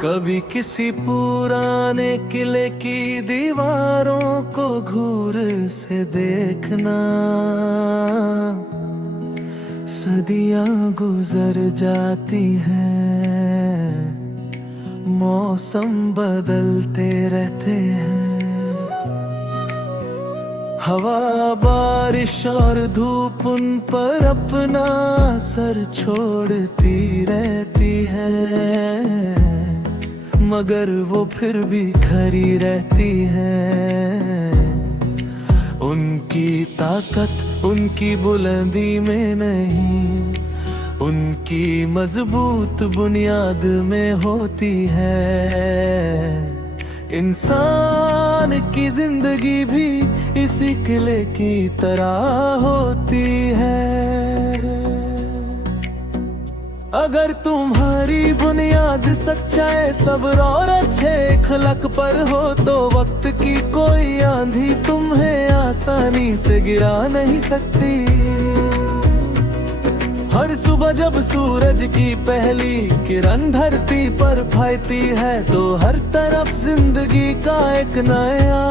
कभी किसी पुराने किले की दीवारों को घूर से देखना, सदियां गुजर जाती हैं, मौसम बदलते रहते हैं, हवा बारिश और धूप उन पर अपना असर छोड़ती रहती है, मगर वो फिर भी खड़ी रहती है। उनकी ताकत उनकी बुलंदी में नहीं, उनकी मजबूत बुनियाद में होती है। इंसान की जिंदगी भी इसी किले की तरह होती है। अगर तुम्हारी बुनियाद सच्चाई, सब्र और अच्छे अखलाक पर हो, तो वक्त की कोई आंधी तुम्हें आसानी से गिरा नहीं सकती। हर सुबह जब सूरज की पहली किरण धरती पर फैलती है, तो हर तरफ जिंदगी का एक नया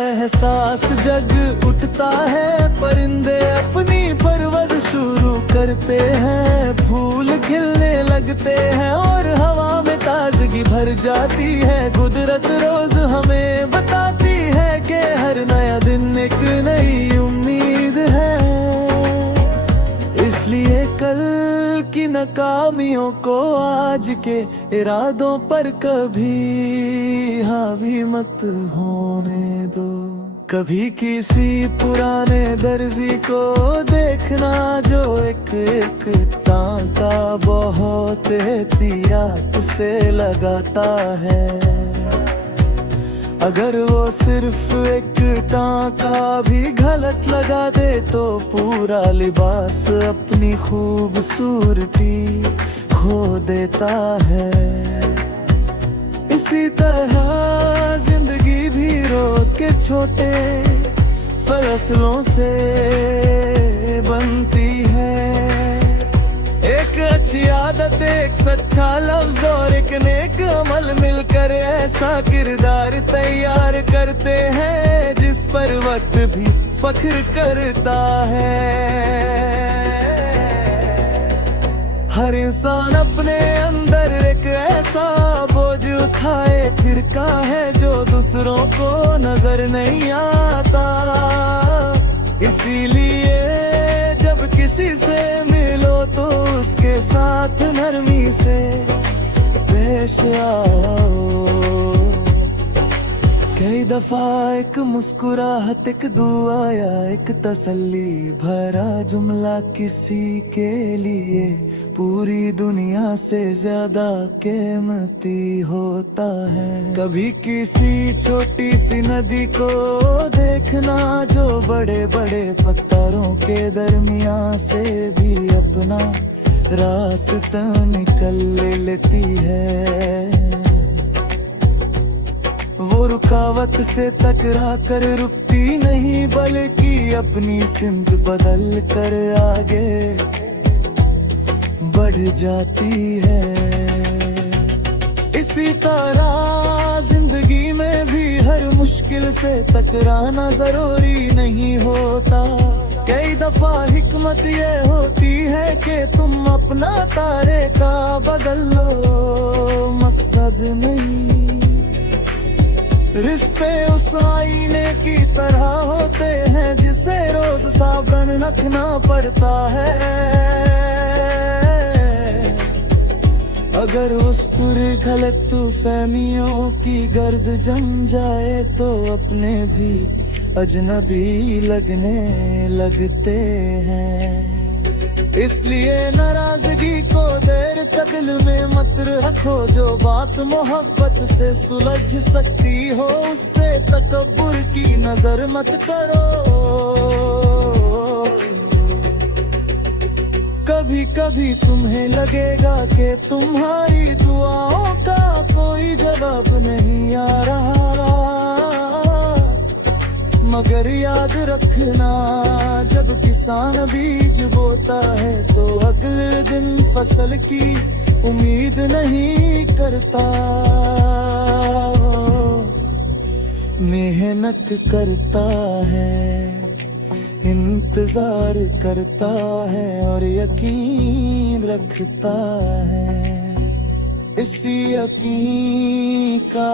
एहसास जग उठता है। परिंदे अपनी परवरिश शुरू करते हैं, फूल खिलने लगते हैं और हवा में ताजगी भर जाती है। कुदरत रोज हमें बताती है कि हर नया दिन एक नई उम्मीद है। इसलिए कल की नाकामियों को आज के इरादों पर कभी हावी मत होने दो। कभी किसी पुराने दर्जी को देखना जो एक टांका बहुत एहतियात से लगाता है। अगर वो सिर्फ एक टांका भी गलत लगा दे, तो पूरा लिबास अपनी खूबसूरती खो देता है। इसी तरह जिंदगी भी रोज के छोटे फैसलों से बनती है। एक अच्छी आदत, एक सच्चा लफ्ज और एक नेक अमल मिलकर ऐसा किरदार तैयार करते हैं जिस पर वक्त भी फख्र करता है। हर इंसान अपने अंदर एक ऐसा बोझ उठाए फिरका है जो दूसरों को नजर नहीं आता। इसीलिए जब किसी से मिलो तो उसके साथ नरमी से पेश आओ। कई दफा एक मुस्कुराहट, एक दुआ या एक तसल्ली भरा जुमला किसी के लिए पूरी दुनिया से ज्यादा कीमती होता है। कभी किसी छोटी सी नदी को देखना जो बड़े बड़े पत्थरों के दरमियान से भी अपना रास्ता निकल लेती है। वो रुकावट से टकरा कर रुकती नहीं, बल्कि अपनी सिमत बदल कर आगे बढ़ जाती है। इसी तरह जिंदगी में भी हर मुश्किल से टकराना जरूरी नहीं होता। कई दफा हिकमत ये होती है कि तुम अपना तारे का बदल लो, मकसद नहीं। रिश्ते उस आईने की तरह होते हैं जिसे रोज साबुन रखना पड़ता है। अगर उस पर गलत फहमियों की गर्द जम जाए तो अपने भी अजनबी लगने लगते हैं। इसलिए नाराजगी को देर तक दिल में मत रखो। जो बात मोहब्बत से सुलझ सकती हो उससे तकब्बुर की नजर मत करो। कभी कभी तुम्हें लगेगा कि तुम्हारी दुआओं का कोई जवाब नहीं आ रहा, मगर याद रखना, जब किसान बीज बोता है तो अगले दिन फसल की उम्मीद नहीं करता। मेहनत करता है, इंतजार करता है और यकीन रखता है। इसी यकीन का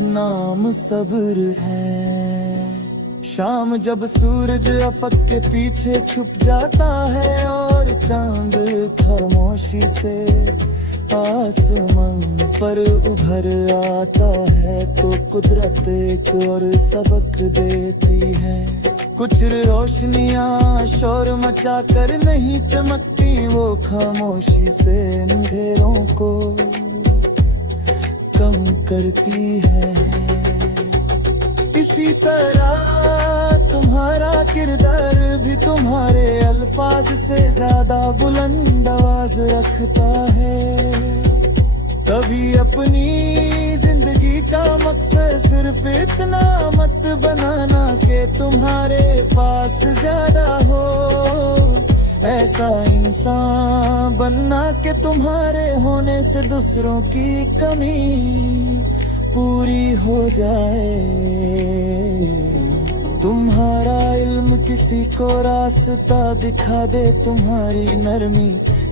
नाम सब्र है। शाम जब सूरज अफक के पीछे छुप जाता है और चांद खामोशी से आसमान पर उभर आता है, तो कुदरत एक और सबक देती है। कुछ रोशनियां शोर मचा कर नहीं चमकती, वो खामोशी से अंधेरों को कम करती है। इसी तरह तुम्हारा किरदार भी तुम्हारे अल्फाज से ज्यादा बुलंद आवाज रखता है। कभी अपनी जिंदगी का मकसद सिर्फ इतना मत बनाना कि तुम्हारे पास ज्यादा हो। ऐसा इंसान बनना कि तुम्हारे होने से दूसरों की कमी पूरी हो जाए। तुम्हारा इल्म किसी को रास्ता दिखा दे, तुम्हारी नरमी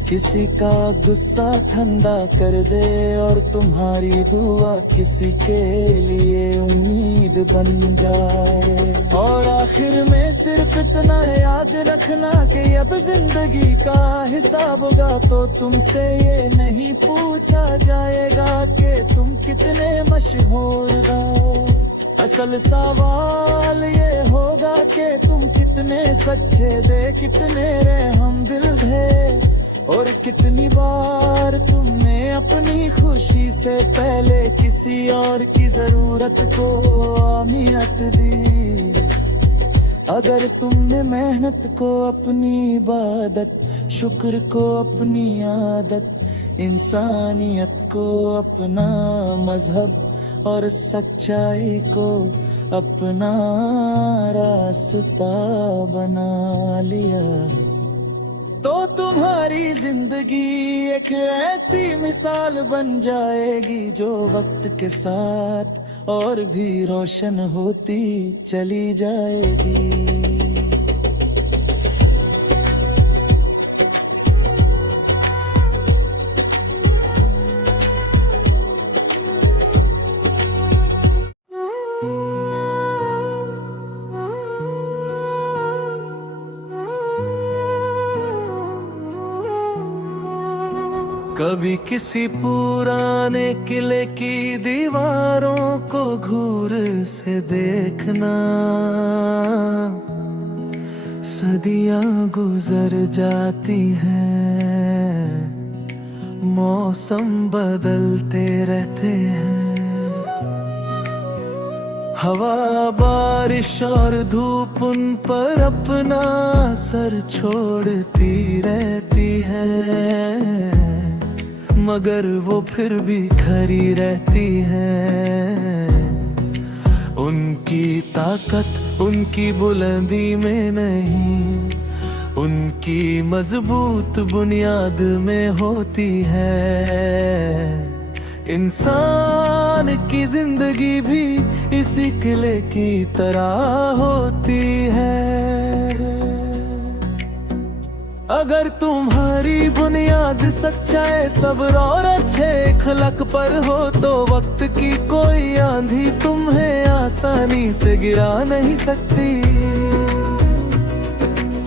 किसी का गुस्सा ठंडा कर दे, और तुम्हारी दुआ किसी के लिए उम्मीद बन जाए। और आखिर में सिर्फ इतना याद रखना कि अब जिंदगी का हिसाब होगा तो तुमसे ये नहीं पूछा जाएगा कि तुम कितने मशहूर हो। असल सवाल ये होगा कि तुम कितने सच्चे थे, कितने रहमदिल थे, और कितनी बार तुमने अपनी खुशी से पहले किसी और की जरूरत को अहमियत दी। अगर तुमने मेहनत को अपनी इबादत, शुक्र को अपनी आदत, इंसानियत को अपना मजहब और सच्चाई को अपना रास्ता बना लिया, तो तुम्हारी जिंदगी एक ऐसी मिसाल बन जाएगी जो वक्त के साथ और भी रोशन होती चली जाएगी। कभी किसी पुराने किले की दीवारों को घूर से देखना, सदियां गुजर जाती हैं, मौसम बदलते रहते हैं, हवा बारिश और धूप उन पर अपना असर छोड़ती रहती है, मगर वो फिर भी खड़ी रहती है। उनकी ताकत उनकी बुलंदी में नहीं, उनकी मजबूत बुनियाद में होती है। इंसान की जिंदगी भी इसी किले की तरह होती है। अगर तुम्हारी बुनियाद सच्चाई, सब्र और अच्छे अखलाक पर हो, तो वक्त की कोई आंधी तुम्हें आसानी से गिरा नहीं सकती।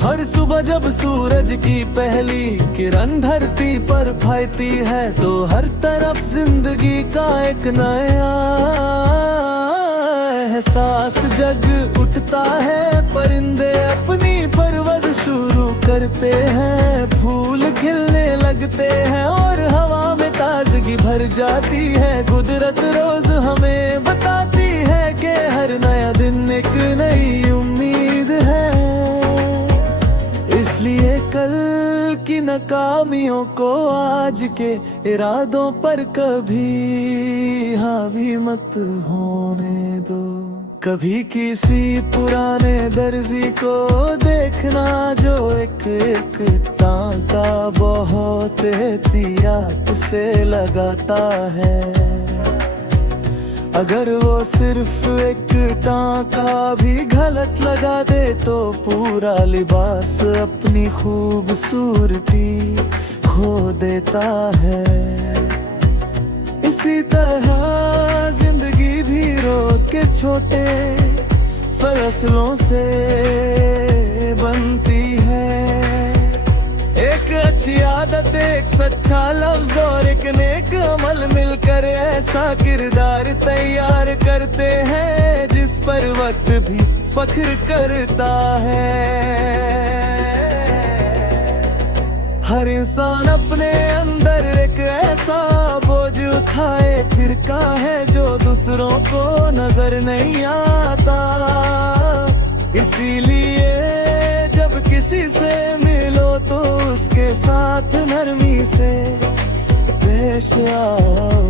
हर सुबह जब सूरज की पहली किरण धरती पर फैलती है, तो हर तरफ जिंदगी का एक नया एहसास जग उठता है। परिंदे अपनी परवरिश शुरू करते हैं, फूल खिलने लगते हैं और हवा में ताजगी भर जाती है। कुदरत रोज हमें बताती है कि हर नया दिन एक नई उम्मीद है। इसलिए कल की नाकामियों को आज के इरादों पर कभी हावी मत होने दो। कभी किसी पुराने दर्जी को देखना जो एक एक टांका बहुत एहतियात से लगाता है। अगर वो सिर्फ एक टांका भी गलत लगा दे तो पूरा लिबास अपनी खूबसूरती खो देता है। इसी तरह जिंदगी भी रोज के छोटे फैसलों से बनती है। एक अच्छी आदत, एक सच्चा लफ्ज और एक नेक अमल मिलकर ऐसा किरदार तैयार करते हैं जिस पर वक्त भी फख्र करता है। हर इंसान अपने अंदर एक ऐसा बोझ उठाए फिरका है जो दूसरों को नजर नहीं आता। इसीलिए जब किसी से मिलो तो उसके साथ नरमी से पेश आओ।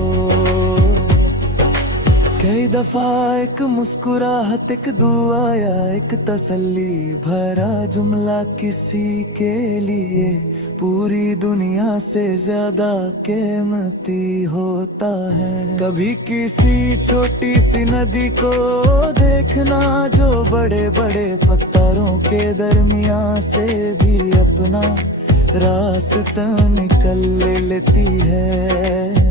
कई दफा एक मुस्कुराहट, एक दुआ या एक तसल्ली भरा जुमला किसी के लिए पूरी दुनिया से ज्यादा कीमती होता है। कभी किसी छोटी सी नदी को देखना जो बड़े बड़े पत्थरों के दरमियान से भी अपना रास्ता निकल लेती है।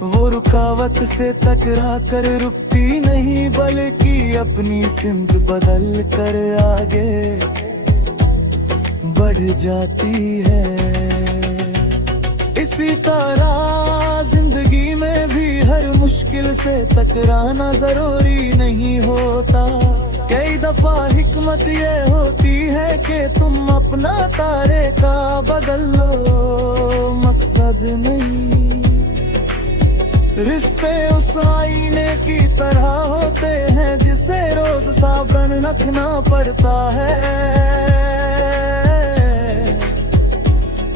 वो रुकावट से टकरा कर रुकती नहीं बल्कि अपनी सिमत बदल कर आगे बढ़ जाती है। इसी तरह जिंदगी में भी हर मुश्किल से टकराना जरूरी नहीं होता। कई दफा हिकमत ये होती है कि तुम अपना तारे का बदल लो, मकसद नहीं। रिश्ते उस आईने की तरह होते हैं जिसे रोज साबुन रखना पड़ता है।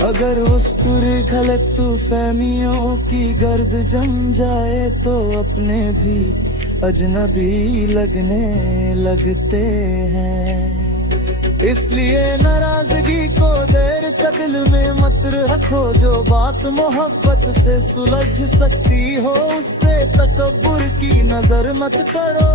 अगर उस गलत फहमियों की गर्द जम जाए तो अपने भी अजनबी लगने लगते हैं। इसलिए नाराजगी को देर तक दिल में मत रखो। जो बात मोहब्बत से सुलझ सकती हो उससे तकब्बुर की नजर मत करो।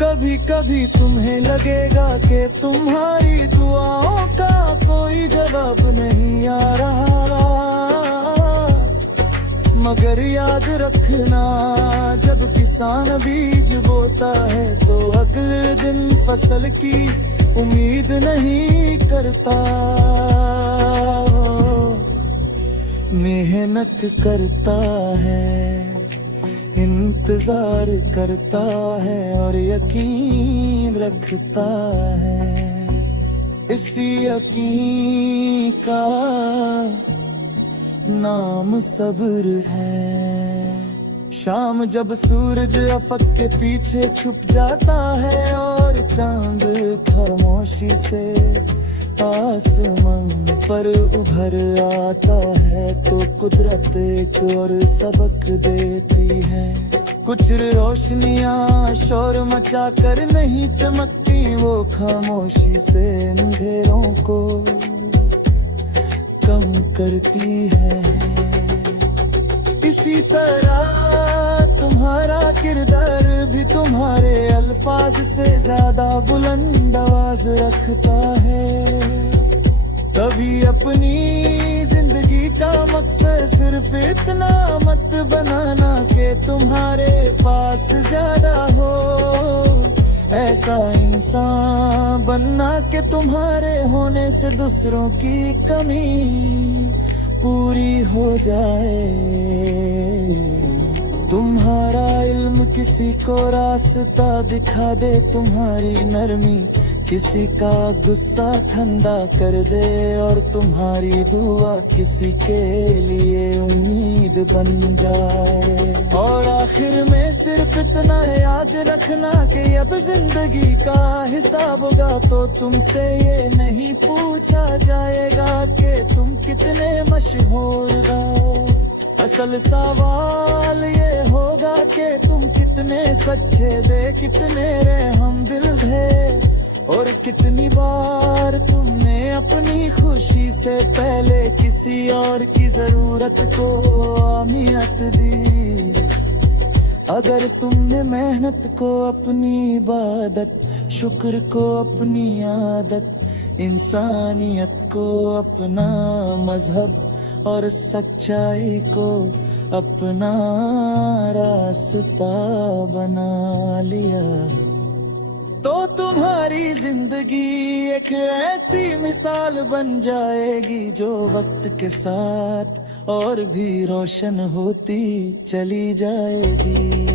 कभी कभी तुम्हें लगेगा कि तुम्हारी दुआओं का कोई जवाब नहीं आ रहा, मगर याद रखना जब किसान बीज बोता है तो अगले दिन फसल की उम्मीद नहीं करता। मेहनत करता है, इंतजार करता है और यकीन रखता है। इसी यकीन का नाम सब्र है। शाम जब सूरज अफक के पीछे छुप जाता है और चांद खामोशी से आसमान पर उभर आता है तो कुदरत एक और सबक देती है। कुछ रोशनियां शोर मचा कर नहीं चमकती, वो खामोशी से अंधेरों को कम करती है। इसी तरह तुम्हारा किरदार भी तुम्हारे अल्फाज से ज्यादा बुलंद आवाज रखता है। कभी अपनी जिंदगी का मकसद सिर्फ इतना मत बनाना कि तुम्हारे पास ज्यादा हो। ऐसा इंसान बनना कि तुम्हारे होने से दूसरों की कमी पूरी हो जाए। तुम्हारा इल्म किसी को रास्ता दिखा दे, तुम्हारी नरमी किसी का गुस्सा ठंडा कर दे और तुम्हारी दुआ किसी के लिए उम्मीद बन जाए। और आखिर में सिर्फ इतना याद रखना कि अब जिंदगी का हिसाब होगा तो तुमसे ये नहीं पूछा जाएगा कि तुम कितने मशहूर हो। बस असल सवाल ये होगा कि तुम कितने सच्चे थे, कितने रहम दिल थे, और कितनी बार तुमने अपनी खुशी से पहले किसी और की जरूरत को अहमियत दी। अगर तुमने मेहनत को अपनी इबादत, शुक्र को अपनी आदत, इंसानियत को अपना मजहब और सच्चाई को अपना रास्ता बना लिया, तो तुम्हारी जिंदगी एक ऐसी मिसाल बन जाएगी जो वक्त के साथ और भी रोशन होती चली जाएगी।